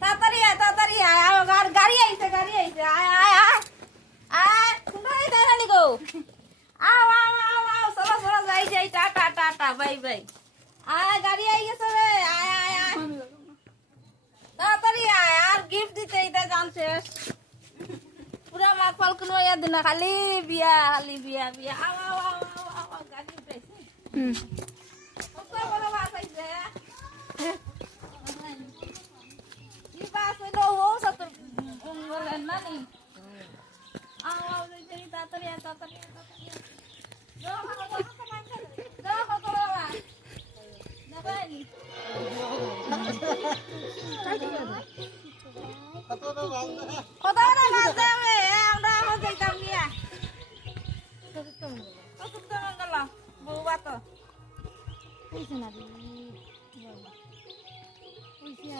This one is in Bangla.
তাড়াতাড়ি আয় তাড়াতাড়ি আয় আর গাড়ি আইছে আয় আয় আয় আয় সুন্দরী দাঁড়ালি গো আও আও আও আও চলো চলো যাই টাটা টাটা বাই বাই আয় গাড়ি আই গেছে রে আয় আয় আয় তাড়াতাড়ি আয় আর গিফট দিতে এটা জান শেষ পুরা মাক ফল কোনো ইয়াদ না খালি বিয়া বিয়া আও আও আও আও আও গাড়ি উঠাইছে কত বড় বাস আইছে কি বাস হইলো ও সত বলেন না নি আও আও যাই তাড়াতাড়ি যাও কত বাবা নেবেন কত বড় বাস যাবে আমরা যাইতাম নিয়া কত তো গেল বউ বাতো কইছ না